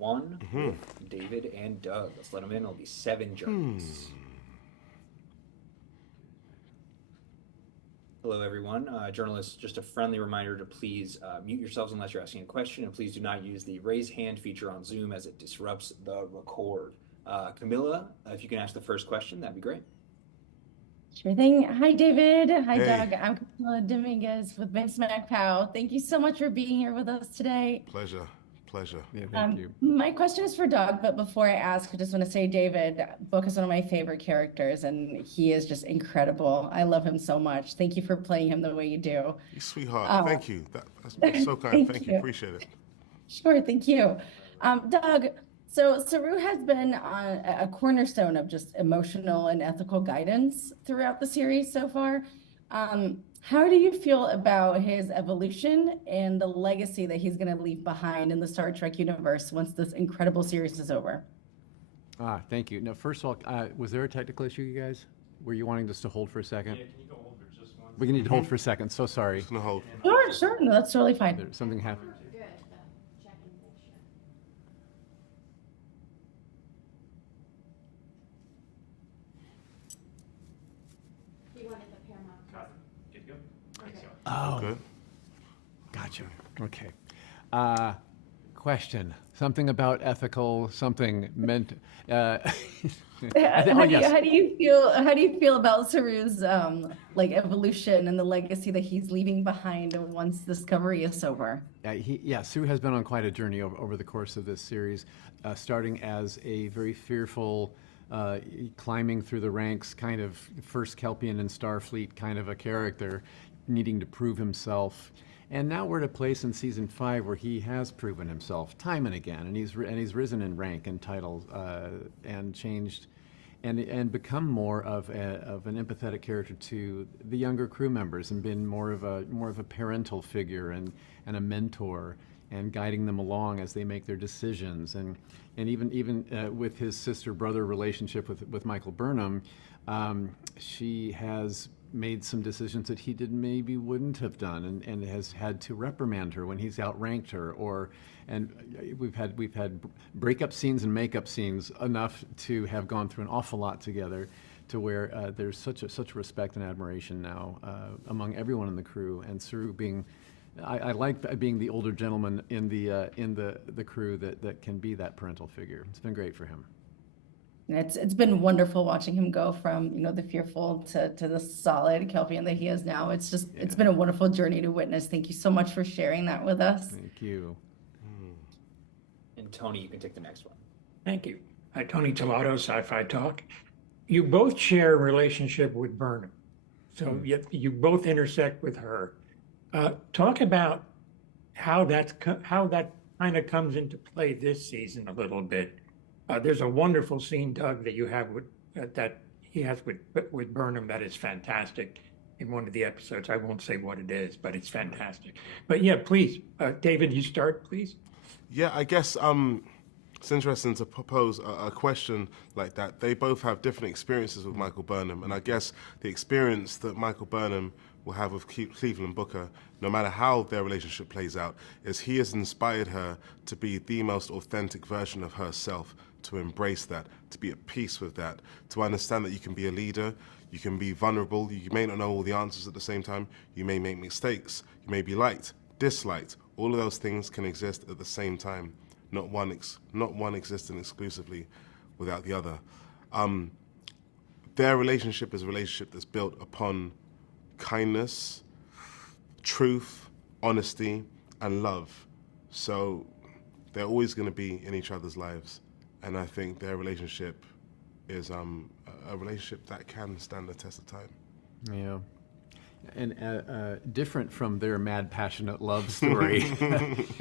one with David and Doug. Let's let them in. It'll be 7 journeys. Hello, everyone. Journalists, just a friendly reminder to please mute yourselves unless you're asking a question, and please do not use the raise hand feature on Zoom as it disrupts the record. Camilla, if you can ask the first question, that'd be great. Sure thing. Hi, David. Hi, Hey. Doug. I'm Camilla Dominguez with Vince MacPow. Thank you so much for being here with us today. Pleasure. Yeah, thank you. My question is for Doug, but before I ask, I just want to say, David, Book is one of my favorite characters, and he is just incredible. I love him so much. Thank you for playing him the way you do. You sweetheart. Thank you. That's so kind. Thank you. Appreciate it. Sure, thank you. Doug, so Saru has been a cornerstone of just emotional and ethical guidance throughout the series so far. How do you feel about his evolution and the legacy that he's going to leave behind in the Star Trek universe once this incredible series is over? Thank you. Now, first of all, was there a technical issue, you guys? Were you wanting us to hold for a second? Yeah, can you go hold for just one? We need to hold for a second. So sorry. Just gonna hold. Sure. No, that's totally fine. Something happened. Good to go? Thanks, y'all. Oh, Good. gotcha. Okay. Question. Something about ethical, something meant. How do you feel about Saru's evolution and the legacy that he's leaving behind once Discovery is over? Saru has been on quite a journey over the course of this series, starting as a very fearful, climbing through the ranks, kind of first Kelpian in Starfleet kind of a character, needing to prove himself. And now we're at a place in season 5 where he has proven himself time and again, and he's risen in rank and title, and changed, and become more of an empathetic character to the younger crew members, and been more of a parental figure and a mentor, and guiding them along as they make their decisions, and even with his sister-brother relationship with Michael Burnham, she has made some decisions that he maybe wouldn't have done, and has had to reprimand her when he's outranked her, and we've had breakup scenes and makeup scenes enough to have gone through an awful lot together, to where there's such respect and admiration now among everyone in the crew, and Saru being. I like being the older gentleman in the crew that can be that parental figure. It's been great for him. It's been wonderful watching him go from the fearful to the solid Kelpian that he is now. It's been a wonderful journey to witness. Thank you so much for sharing that with us. Thank you. And Tony, you can take the next one. Thank you. Tony Tolato, Sci-Fi Talk. You both share a relationship with Burnham, so you both intersect with her. Talk about how that kind of comes into play this season a little bit. There's a wonderful scene, Doug, that you have that he has with Burnham that is fantastic in one of the episodes. I won't say what it is, but it's fantastic. But yeah, please, David, you start, please. Yeah, I guess it's interesting to propose a question like that. They both have different experiences with Michael Burnham, and I guess the experience that Michael Burnham will have with Cleveland Booker, no matter how their relationship plays out, is he has inspired her to be the most authentic version of herself, to embrace that, to be at peace with that, to understand that you can be a leader, you can be vulnerable, you may not know all the answers at the same time, you may make mistakes, you may be liked, disliked. All of those things can exist at the same time, not one existing exclusively without the other. Their relationship is a relationship that's built upon kindness, truth, honesty, and love. So they're always going to be in each other's lives. And I think their relationship is a relationship that can stand the test of time. Yeah. And different from their mad, passionate love story,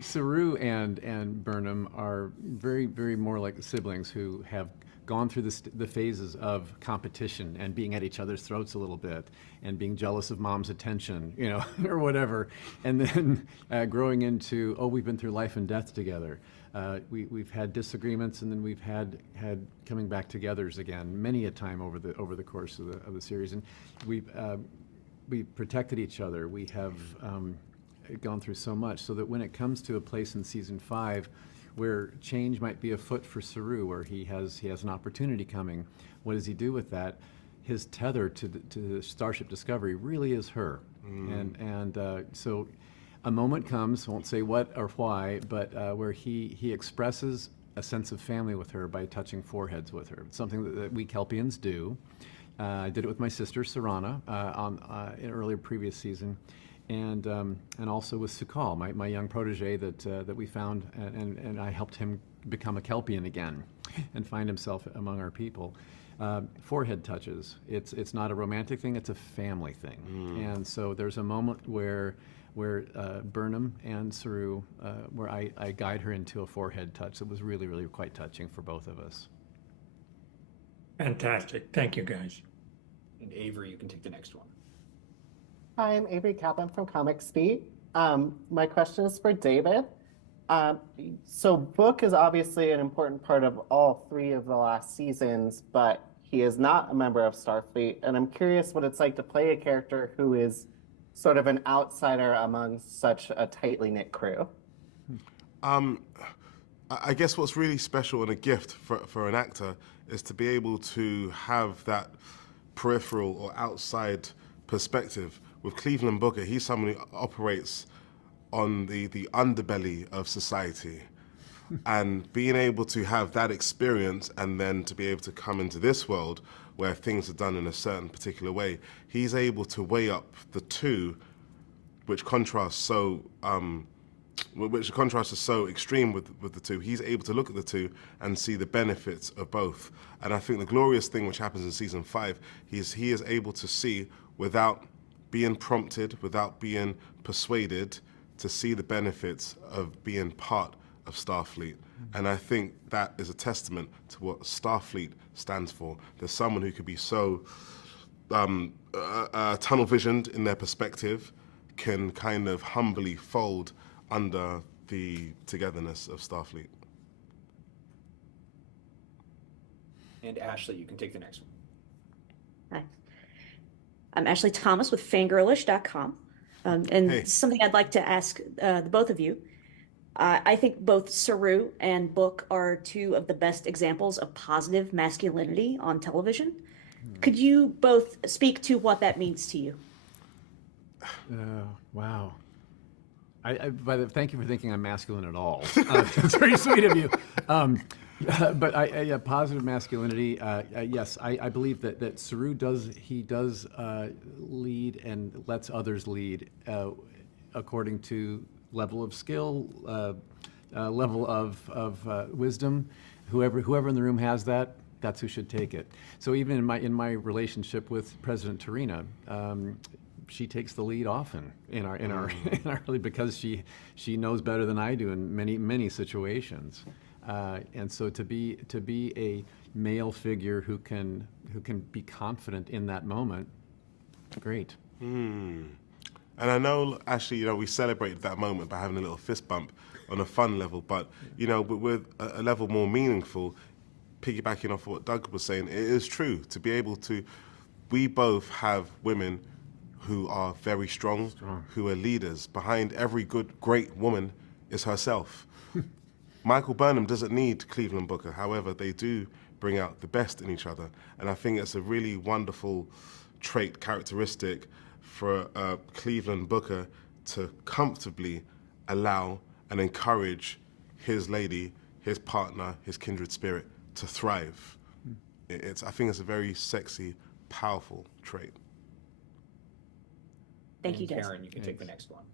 Saru and Burnham are very, very more like siblings who have gone through the phases of competition and being at each other's throats a little bit, and being jealous of mom's attention, or whatever, and then growing into, we've been through life and death together. We've had disagreements, and then we've had coming back togethers again many a time over the course of the series, and we've protected each other. We have gone through so much, so that when it comes to a place in season 5 where change might be afoot for Saru, where he has an opportunity coming. What does he do with that? His tether to the Starship Discovery really is her, and so a moment comes, won't say what or why, but where he expresses a sense of family with her by touching foreheads with her. It's something that we Kelpians do. I did it with my sister Sarana on in an earlier previous season, and also with Sukal, my young protege that we found, and I helped him become a Kelpian again and find himself among our people. Forehead touches. It's not a romantic thing; it's a family thing. And so there's a moment where Burnham and Saru, where I guide her into a forehead touch that was really, really quite touching for both of us. Fantastic. Thank you, guys. And Avery, you can take the next one. Hi, I'm Avery Kaplan from Comics Beat. My question is for David. So Book is obviously an important part of all 3 of the last seasons, but he is not a member of Starfleet. And I'm curious what it's like to play a character who is sort of an outsider among such a tightly knit crew. I guess what's really special and a gift for an actor is to be able to have that peripheral or outside perspective. With Cleveland Booker, he's someone who operates on the underbelly of society. And being able to have that experience and then to be able to come into this world where things are done in a certain particular way, he's able to weigh up the two, which contrasts so is so extreme with the two. He's able to look at the two and see the benefits of both. And I think the glorious thing which happens in season 5, he is able to see without being prompted, without being persuaded, to see the benefits of being part of Starfleet. And I think that is a testament to what Starfleet stands for. There's someone who could be so tunnel visioned in their perspective, can kind of humbly fold under the togetherness of Starfleet. And Ashley, you can take the next one. Hi. I'm Ashley Thomas with fangirlish.com. And Hey. something I'd like to ask the both of you. I think both Saru and Book are 2 of the best examples of positive masculinity on television. Could you both speak to what that means to you? Wow. Thank you for thinking I'm masculine at all. It's very sweet of you. But positive masculinity. Yes, I believe that Saru does lead and lets others lead according to level of skill, level of wisdom. Whoever in the room has that, that's who should take it. So even in my relationship with President Tarina, she takes the lead often in our because she knows better than I do in many situations. And so to be a male figure who can be confident in that moment, great. And I know, actually, we celebrated that moment by having a little fist bump on a fun level, but with a level more meaningful, piggybacking off what Doug was saying, it is true to be able to. We both have women who are very strong, who are leaders. Behind every great woman is herself. Michael Burnham doesn't need Cleveland Booker. However, they do bring out the best in each other. And I think it's a really wonderful trait, characteristic for Cleveland Booker to comfortably allow and encourage his lady, his partner, his kindred spirit to thrive. I think it's a very sexy, powerful trait. Thank you, And guys. Karen, you can take the next one.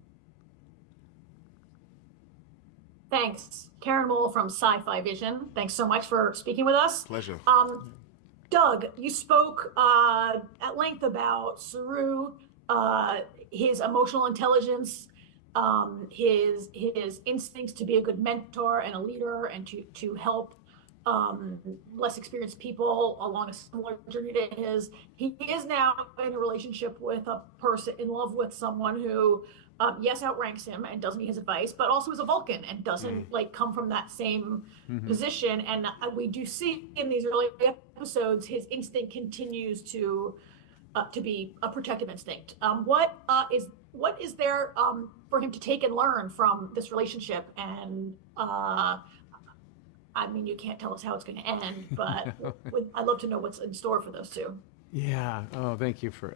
Thanks. Karen Moll from Sci-fi-vision. Thanks so much for speaking with us. Pleasure. Doug, you spoke at length about Saru, his emotional intelligence, his instincts to be a good mentor and a leader and to help less experienced people along a similar journey to his. He is now in a relationship with a person in love with someone who, yes, outranks him and doesn't need his advice, but also is a Vulcan and doesn't come from that same position. And we do see in these early episodes, his instinct continues to be a protective instinct. What is there for him to take and learn from this relationship? And I mean, you can't tell us how it's going to end, but I'd love to know what's in store for those two. Yeah. Oh, thank you for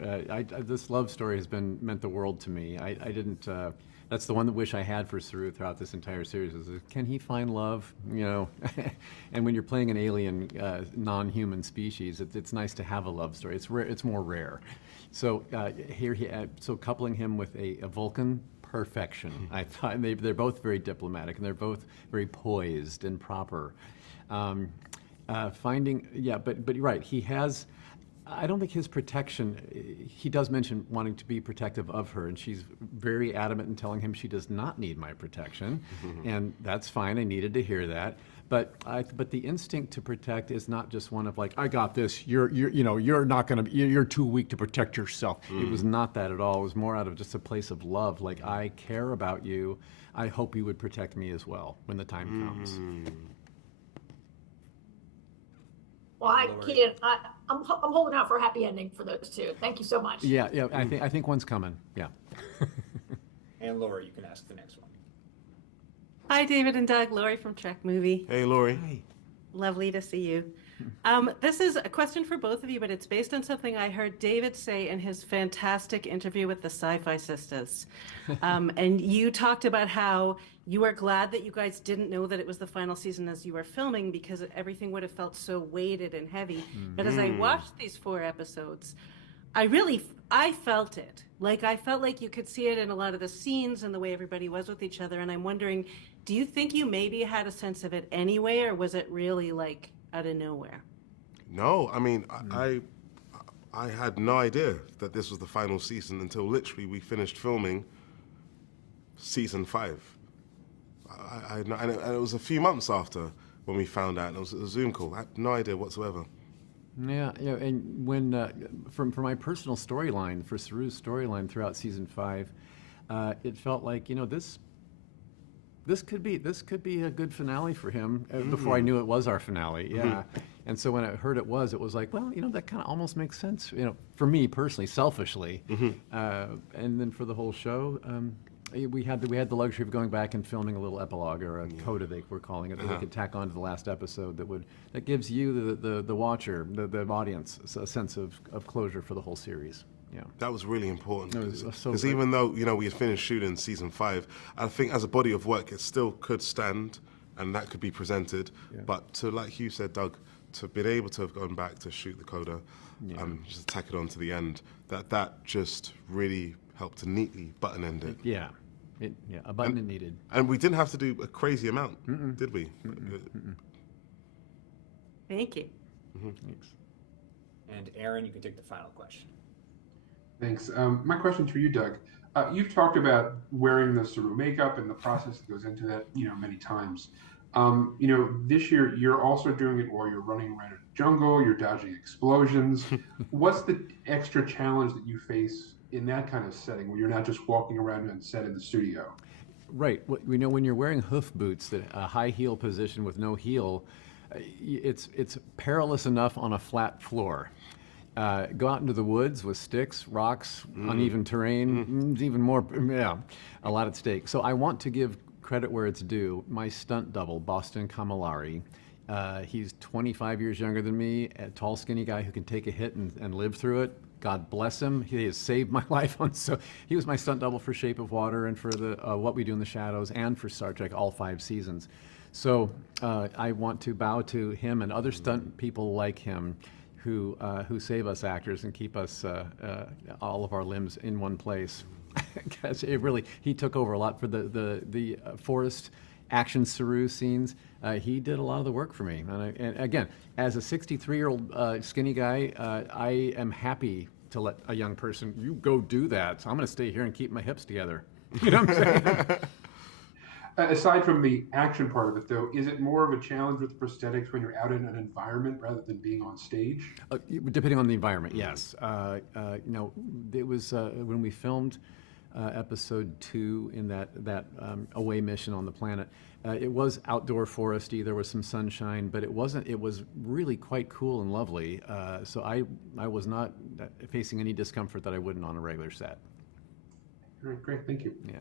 this love story has meant the world to me. I didn't. That's the one that wish I had for Saru throughout this entire series. Is can he find love? You know, and when you're playing an alien, non-human species, it's nice to have a love story. It's rare. It's more rare. So so coupling him with a Vulcan. Perfection. I thought they're both very diplomatic and they're both very poised and proper. But you're right. He has. I don't think his protection. He does mention wanting to be protective of her, and she's very adamant in telling him she does not need my protection, and that's fine. I needed to hear that. But the instinct to protect is not just one of like, I got this. You're not gonna. You're too weak to protect yourself. It was not that at all. It was more out of just a place of love. Like, I care about you. I hope you would protect me as well when the time comes. Well, I'm holding out for a happy ending for those two. Thank you so much. Yeah. I think one's coming. Yeah. And Laura, you can ask the next one. Hi, David and Doug. Lori from Trek Movie. Hey, Lori. Hi. Lovely to see you. This is a question for both of you, but it's based on something I heard David say in his fantastic interview with the Sci-Fi Sisters. And you talked about how you were glad that you guys didn't know that it was the final season as you were filming because everything would have felt so weighted and heavy. But as I watched these 4 episodes, I felt it. Like, I felt like you could see it in a lot of the scenes and the way everybody was with each other. And I'm wondering, do you think you maybe had a sense of it anyway, or was it really like out of nowhere? No, I mean, I had no idea that this was the final season until literally we finished filming season 5. And it was a few months after when we found out, and it was a Zoom call. I had no idea whatsoever. Yeah, and when for my personal storyline, for Saru's storyline throughout season 5, it felt like this could be a good finale for him. Before I knew it was our finale, yeah. And so when I heard it was like, well, that kind of almost makes sense, for me personally, selfishly. And then for the whole show, we had the luxury of going back and filming a little epilogue, or a coda, we're calling it, that we could tack on to the last episode that gives you the watcher, the audience, a sense of closure for the whole series. Yeah, that was really important. Because even though we had finished shooting season 5, I think as a body of work, it still could stand, and that could be presented. Yeah. But to, like you said, Doug, to be able to have gone back to shoot the coda, just tack it on to the end, that just really helped to neatly button end it. Yeah. A button it needed. And we didn't have to do a crazy amount, did we? Thank you. Thanks. And Aaron, you can take the final question. Thanks. My question's for you, Doug. You've talked about wearing the Saru makeup and the process that goes into that, many times. This year you're also doing it while you're running around in the jungle, you're dodging explosions. What's the extra challenge that you face in that kind of setting where you're not just walking around on set in the studio? Right. We know when you're wearing hoof boots, that a high heel position with no heel, it's perilous enough on a flat floor. Go out into the woods with sticks, rocks, uneven terrain, even more, a lot at stake. So I want to give credit where it's due. My stunt double, Boston Kamilari, he's 25 years younger than me, a tall, skinny guy who can take a hit and live through it. God bless him. He has saved my life. So he was my stunt double for Shape of Water and for the What We Do in the Shadows and for Star Trek all 5 seasons. So I want to bow to him and other stunt people like him who save us actors and keep us all of our limbs in one place. Because he took over a lot for the forest action Saru scenes. He did a lot of the work for me. And again, as a 63-year-old skinny guy, I am happy to let a young person, you go do that. So I'm going to stay here and keep my hips together. You know what I'm saying? Aside from the action part of it, though, is it more of a challenge with prosthetics when you're out in an environment rather than being on stage? Depending on the environment, yes. It was when we filmed episode 2 in that away mission on the planet. It was outdoor foresty. There was some sunshine, but it wasn't. It was really quite cool and lovely. So I was not facing any discomfort that I wouldn't on a regular set. All right, great. Thank you. Yeah.